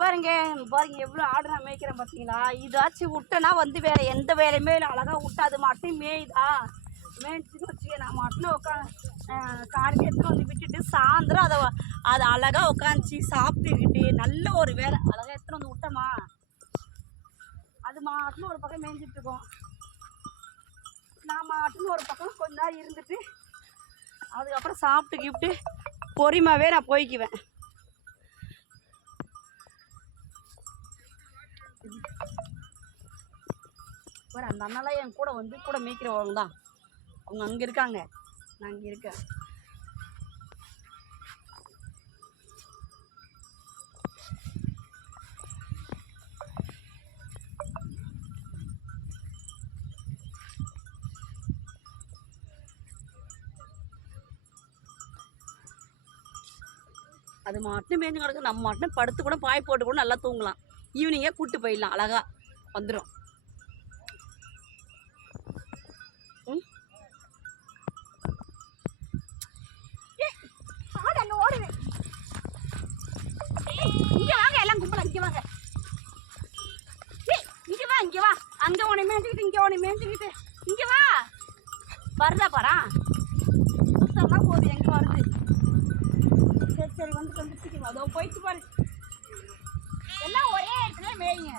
பாருங்க பாருங்க எவ்வளோ ஆடு நான் மேய்க்கிறேன் பார்த்தீங்களா? இதாச்சும் விட்டேன்னா வந்து வேற எந்த வேலையுமே இல்லை. அழகாக விட்டா அது மட்டும் மேயுதா. மேய்ச்சின்னு வச்சுக்க நான் மட்டும் உட்காந்து காலையில் எடுத்து வந்து விட்டுட்டு சாயந்தரம் அதை அதை அழகாக உட்காந்துச்சு சாப்பிட்டுக்கிட்டு நல்ல ஒரு வேலை. அழகாக எடுத்துட்டு வந்து விட்டோமா அது மாட்டுன்னு ஒரு பக்கம் மேய்ஞ்சிட்டு இருக்கோம். நான் மாட்டுன்னு ஒரு பக்கம் கொஞ்ச நேரம் இருந்துட்டு அதுக்கப்புறம் சாப்பிட்டு கிப்ட்டு பொறுமையாகவே நான் போய்க்குவேன். பாரு அந்த அண்ணாலாம் என் கூட வந்து கூட மேய்க்கிறவங்க தான். அவங்க அங்கே இருக்காங்க. நான் இங்கே இருக்கேன். அது மட்டும் மேய்ஞ்சு கிடக்கு நம்ம மட்டும் படுத்து கூட பாய் போட்டு கூட நல்லா தூங்கலாம். ஈவினிங்கே கூப்பிட்டு போயிடலாம் அழகாக வந்துடும் இங்க வா. அங்கே அங்க உன்னை மேய்ஞ்சிக்கிட்டு இங்க உன்னை மேய்ஞ்சிக்கிட்டு இங்க வா. வருதா பாரா? சுத்தமாக போகுது எங்க வருது? சரி சரி வந்து வந்துட்டு அதோ போயிட்டு பாரு. எல்லாம் ஒரே இடத்துல மேயுங்க.